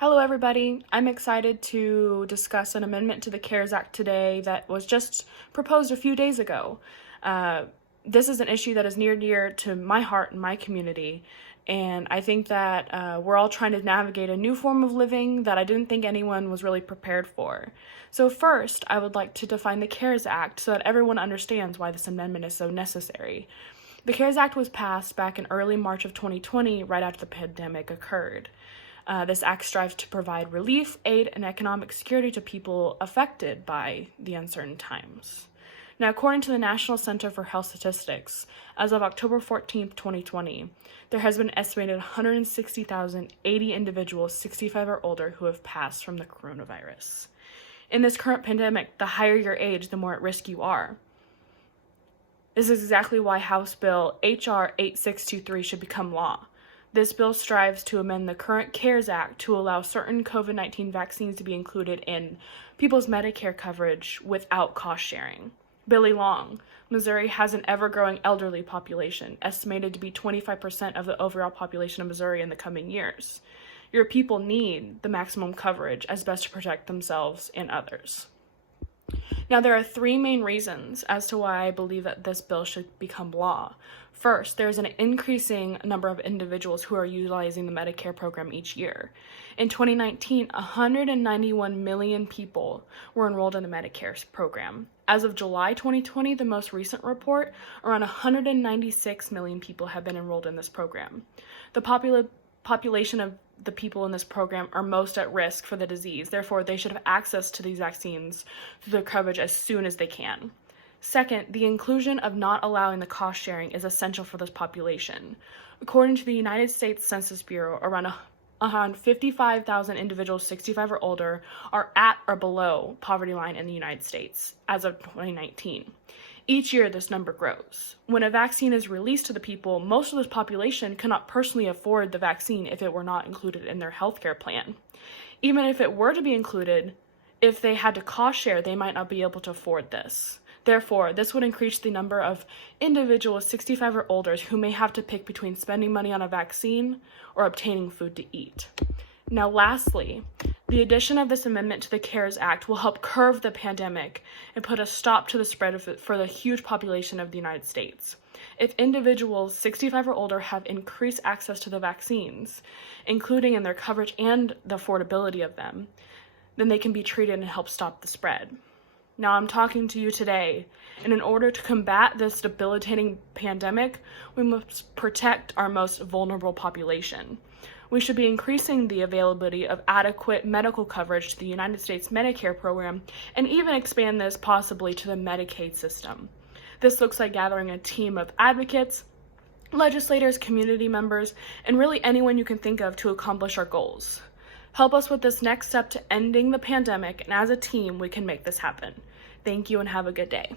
Hello, everybody. I'm excited to discuss an amendment to the CARES Act today that was just proposed a few days ago. This is an issue that is near and dear to my heart and my community, and I think that we're all trying to navigate a new form of living that I didn't think anyone was really prepared for. So first, I would like to define the CARES Act so that everyone understands why this amendment is so necessary. The CARES Act was passed back in early March of 2020, right after the pandemic occurred. This act strives to provide relief, aid, and economic security to people affected by the uncertain times. Now, according to the National Center for Health Statistics, as of October 14th, 2020, there has been an estimated 160,080 individuals 65 or older who have passed from the coronavirus. In this current pandemic, the higher your age, the more at risk you are. This is exactly why House Bill H.R. 8623 should become law. This bill strives to amend the current CARES Act to allow certain COVID-19 vaccines to be included in people's Medicare coverage without cost sharing. Billy Long, Missouri has an ever-growing elderly population, estimated to be 25% of the overall population of Missouri in the coming years. Your people need the maximum coverage as best to protect themselves and others. Now, there are three main reasons as to why I believe that this bill should become law. First, there's an increasing number of individuals who are utilizing the Medicare program each year. In 2019, 191 million people were enrolled in the Medicare program. As of July 2020, the most recent report, around 196 million people have been enrolled in this program. The population of the people in this program are most at risk for the disease. Therefore, they should have access to these vaccines through their coverage as soon as they can. Second, the inclusion of not allowing the cost sharing is essential for this population. According to the United States Census Bureau, around 55,000 individuals 65 or older are at or below poverty line in the United States as of 2019. Each year, this number grows. When a vaccine is released to the people, most of this population cannot personally afford the vaccine if it were not included in their healthcare plan. Even if it were to be included, if they had to cost share, they might not be able to afford this. Therefore, this would increase the number of individuals 65 or older who may have to pick between spending money on a vaccine or obtaining food to eat. Now, lastly, the addition of this amendment to the CARES Act will help curb the pandemic and put a stop to the spread of it for the huge population of the United States. If individuals 65 or older have increased access to the vaccines, including in their coverage and the affordability of them, then they can be treated and help stop the spread. Now, I'm talking to you today, and in order to combat this debilitating pandemic, we must protect our most vulnerable population. We should be increasing the availability of adequate medical coverage to the United States Medicare program and even expand this possibly to the Medicaid system. This looks like gathering a team of advocates, legislators, community members, and really anyone you can think of to accomplish our goals. Help us with this next step to ending the pandemic, and as a team, we can make this happen. Thank you and have a good day.